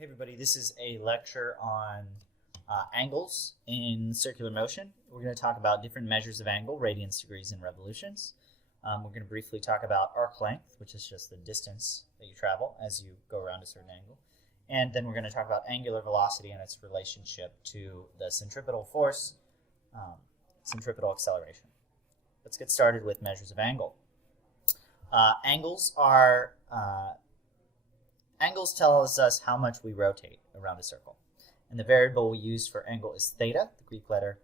Hey everybody, this is a lecture on angles in circular motion. We're going to talk about different measures of angle, radians, degrees, and revolutions. We're going to briefly talk about arc length, which is just the distance that you travel as you go around a certain angle. And then we're going to talk about angular velocity and its relationship to the centripetal force, centripetal acceleration. Let's get started with measures of angle. Angles tells us how much we rotate around a circle. And the variable we use for angle is theta, the Greek letter,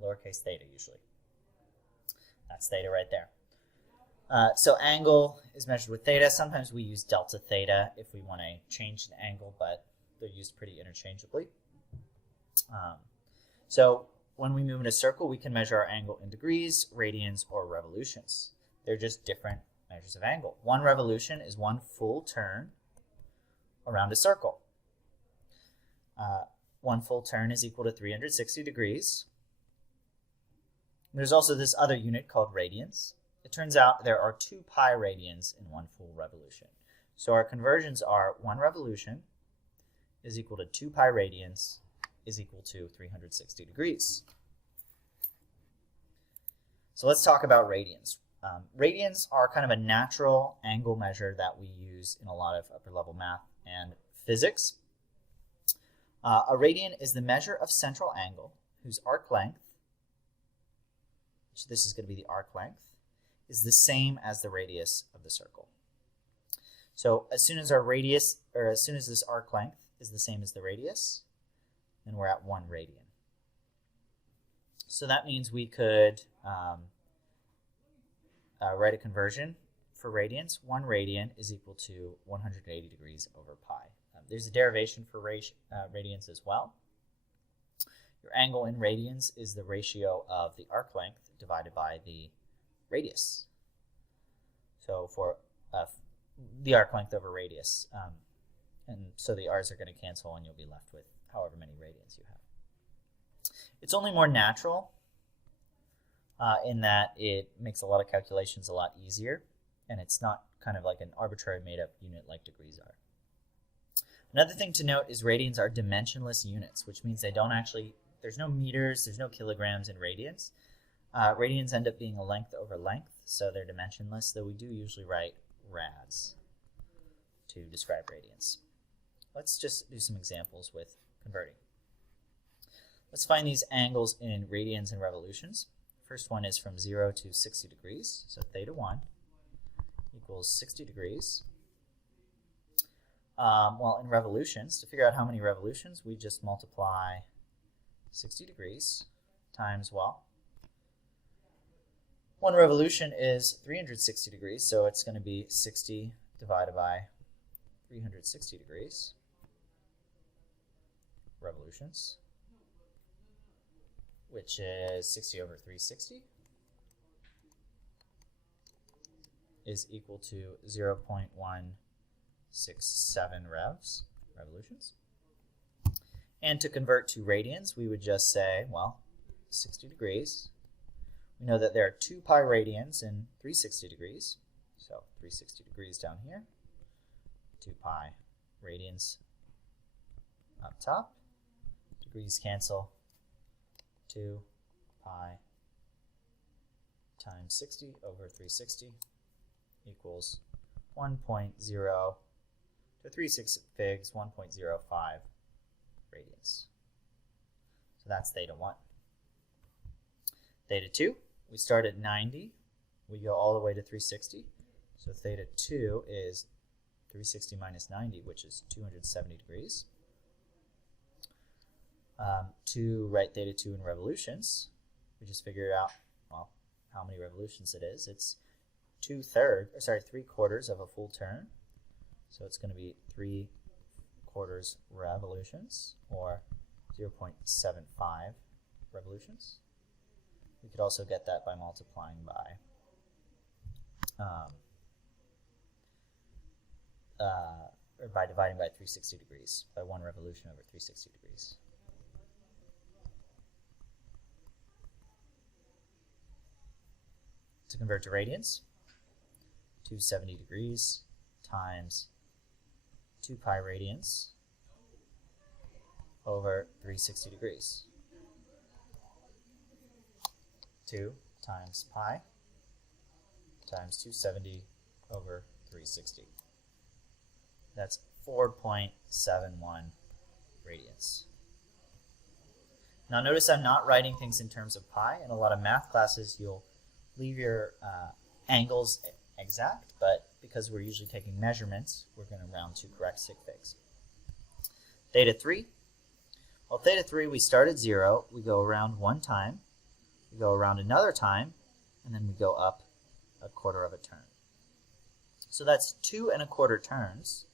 lowercase theta usually. That's theta right there. So angle is measured with theta. Sometimes we use delta theta if we want to change the angle, but they're used pretty interchangeably. So when we move in a circle, we can measure our angle in degrees, radians, or revolutions. They're just different measures of angle. One revolution is one full turn around a circle. One full turn is equal to 360 degrees. There's also this other unit called radians. It turns out there are 2 pi radians in one full revolution. So our conversions are 1 revolution is equal to 2 pi radians is equal to 360 degrees. So let's talk about radians. Radians are kind of a natural angle measure that we use in a lot of upper level math and physics. A radian is the measure of central angle whose arc length, which this is going to be the arc length, is the same as the radius of the circle. So as soon as this arc length is the same as the radius, then we're at 1 radian. So that means we could write a conversion for radians. 1 radian is equal to 180 degrees over pi. There's a derivation for radians as well. Your angle in radians is the ratio of the arc length divided by the radius. So for the arc length over radius. And so the r's are going to cancel and you'll be left with however many radians you have. It's only more natural in that it makes a lot of calculations a lot easier, and it's not kind of like an arbitrary made-up unit like degrees are. Another thing to note is radians are dimensionless units, which means they don't actually, there's no meters, there's no kilograms in radians. Radians end up being a length over length, so they're dimensionless, though we do usually write rads to describe radians. Let's just do some examples with converting. Let's find these angles in radians and revolutions. First one is from 0 to 60 degrees, so theta 1 equals 60 degrees. Well, in revolutions, to figure out how many revolutions, we just multiply 60 degrees times, well, 1 revolution is 360 degrees, so it's going to be 60 divided by 360 degrees revolutions, which is 60 over 360, is equal to 0.167 revolutions. And to convert to radians, we would just say, well, 60 degrees. We know that there are 2 pi radians in 360 degrees, so 360 degrees down here, 2 pi radians up top. Degrees cancel. 2 pi times 60 over 360 equals 1.0 to 36 figs, 1.05 radians. So that's theta 1. Theta 2, we start at 90. We go all the way to 360. So theta 2 is 360 minus 90, which is 270 degrees. To write theta 2 in revolutions, we just figure out, well, how many revolutions it is. It's 3/4 of a full turn. So it's going to be 3/4 revolutions, or 0.75 revolutions. We could also get that by multiplying by or by dividing by 360 degrees, by 1 revolution over 360 degrees. To convert to radians, 270 degrees times 2 pi radians over 360 degrees. 2 times pi times 270 over 360. That's 4.71 radians. Now notice I'm not writing things in terms of pi. In a lot of math classes, you'll leave your angles exact, but because we're usually taking measurements, we're going to round to correct sig figs. Theta 3. Well, theta 3, we start at 0, we go around one time, we go around another time, and then we go up a quarter of a turn. So that's 2 1/4 turns,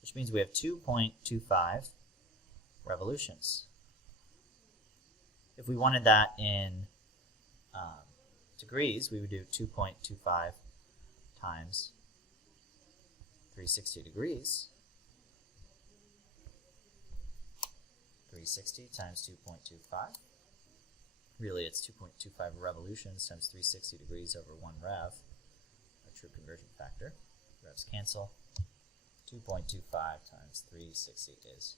which means we have 2.25 revolutions. If we wanted that in degrees, we would do 2.25 times 360 degrees. 360 times 2.25. Really, it's 2.25 revolutions times 360 degrees over 1 rev, a true conversion factor. Revs cancel. 2.25 times 360 is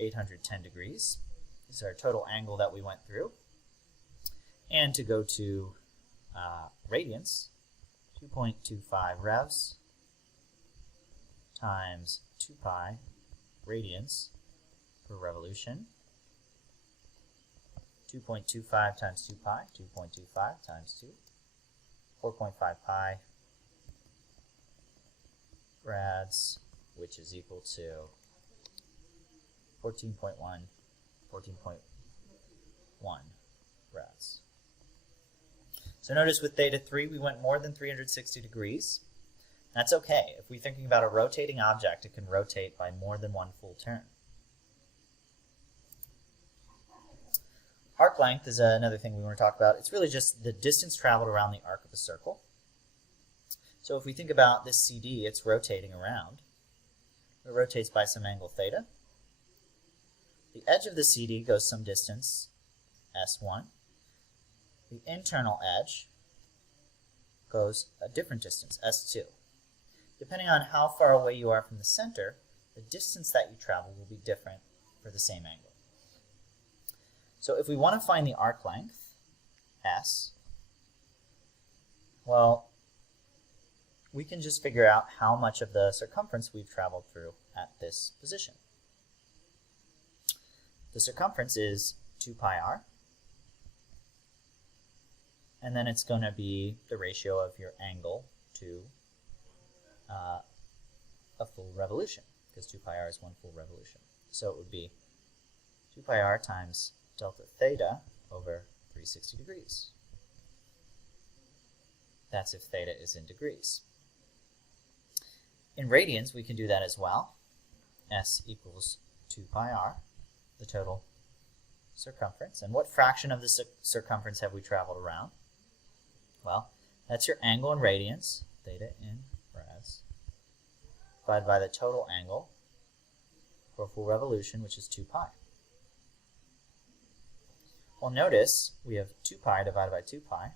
810 degrees. This is our total angle that we went through. And to go to radians, 2.25 revs times 2 pi radians per revolution. 2.25 times 2 pi, 2.25 times 2, 4.5 pi rads, which is equal to 14.1 rads. So notice with theta 3, we went more than 360 degrees. That's okay. If we're thinking about a rotating object, it can rotate by more than one full turn. Arc length is another thing we want to talk about. It's really just the distance traveled around the arc of a circle. So if we think about this CD, it's rotating around. It rotates by some angle theta. The edge of the CD goes some distance, S1. The internal edge goes a different distance, S2. Depending on how far away you are from the center, the distance that you travel will be different for the same angle. So if we want to find the arc length, S, well, we can just figure out how much of the circumference we've traveled through at this position. The circumference is 2 pi r, and then it's going to be the ratio of your angle to a full revolution, because 2 pi r is one full revolution. So it would be 2 pi r times delta theta over 360 degrees. That's if theta is in degrees. In radians, we can do that as well. S equals 2 pi r, the total circumference. And what fraction of the circumference have we traveled around? Well, that's your angle in radians, theta in rads, divided by the total angle for a full revolution, which is 2 pi. Well, notice we have 2 pi divided by 2 pi,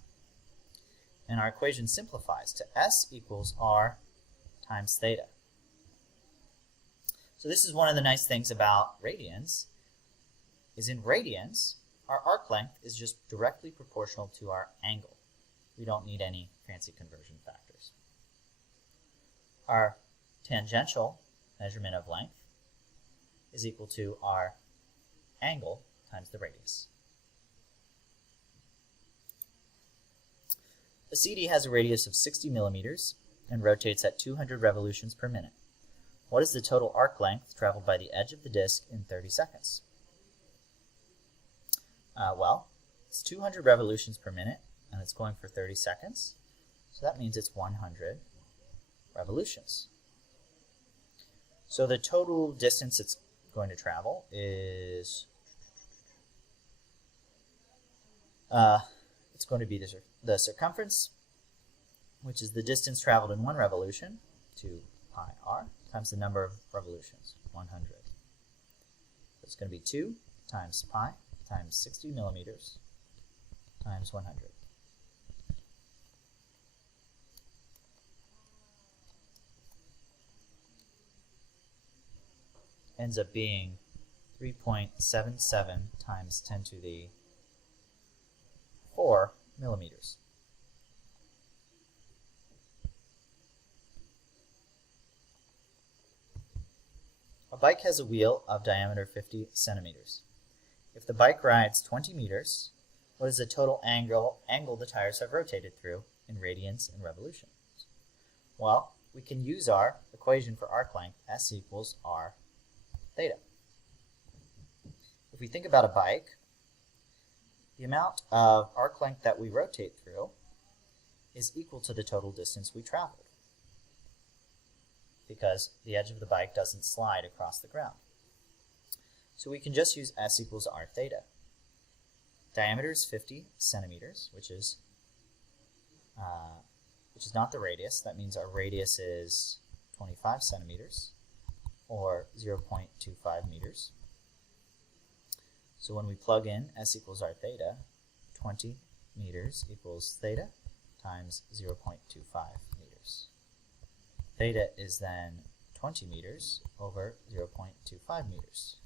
and our equation simplifies to S equals R times theta. So this is one of the nice things about radians, is in radians, our arc length is just directly proportional to our angle. We don't need any fancy conversion factors. Our tangential measurement of length is equal to our angle times the radius. A CD has a radius of 60 millimeters and rotates at 200 revolutions per minute. What is the total arc length traveled by the edge of the disk in 30 seconds? Well, it's 200 revolutions per minute, and it's going for 30 seconds. So that means it's 100 revolutions. So the total distance it's going to travel is it's going to be the circumference, which is the distance traveled in one revolution, 2 pi r, times the number of revolutions, 100. So it's going to be 2 times pi times 60 millimeters times 100. Ends up being 3.77 times 10 to the 4 millimeters. A bike has a wheel of diameter 50 centimeters. If the bike rides 20 meters, what is the total angle the tires have rotated through in radians and revolutions? Well, we can use our equation for arc length, S equals R theta. If we think about a bike, the amount of arc length that we rotate through is equal to the total distance we traveled, because the edge of the bike doesn't slide across the ground. So we can just use S equals R theta. Diameter is 50 centimeters, which is not the radius. That means our radius is 25 centimeters, or 0.25 meters. So when we plug in S equals R theta, 20 meters equals theta times 0.25 meters. Theta is then 20 meters over 0.25 meters.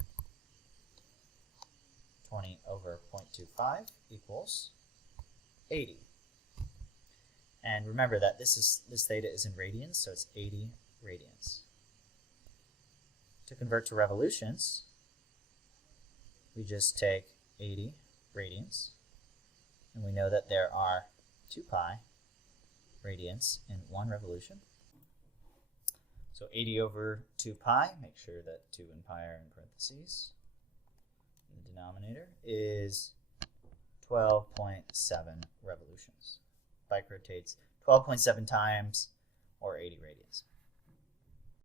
20 over 0.25 equals 80. And remember that this theta is in radians, so it's 80 radians. To convert to revolutions, we just take 80 radians, and we know that there are 2 pi radians in 1 revolution. So 80 over 2 pi, make sure that 2 and pi are in parentheses. And the denominator is 12.7 revolutions. Bike rotates 12.7 times, or 80 radians.